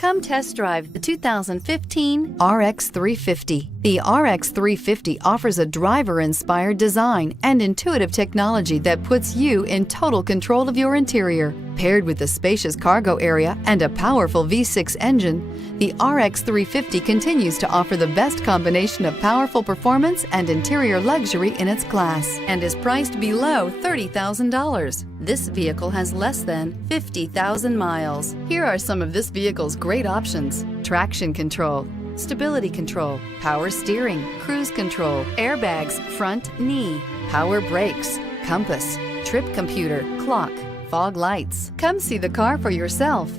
Come test drive the 2015 RX 350. The RX 350 offers a driver-inspired design and intuitive technology that puts you in total control of your interior. Paired with a spacious cargo area and a powerful V6 engine, the RX 350 continues to offer the best combination of powerful performance and interior luxury in its class and is priced below $30,000. This vehicle has less than 50,000 miles. Here are some of this vehicle's great options: traction control, stability control, power steering, cruise control, airbags, front knee, power brakes, compass, trip computer, clock, fog lights. Come see the car for yourself.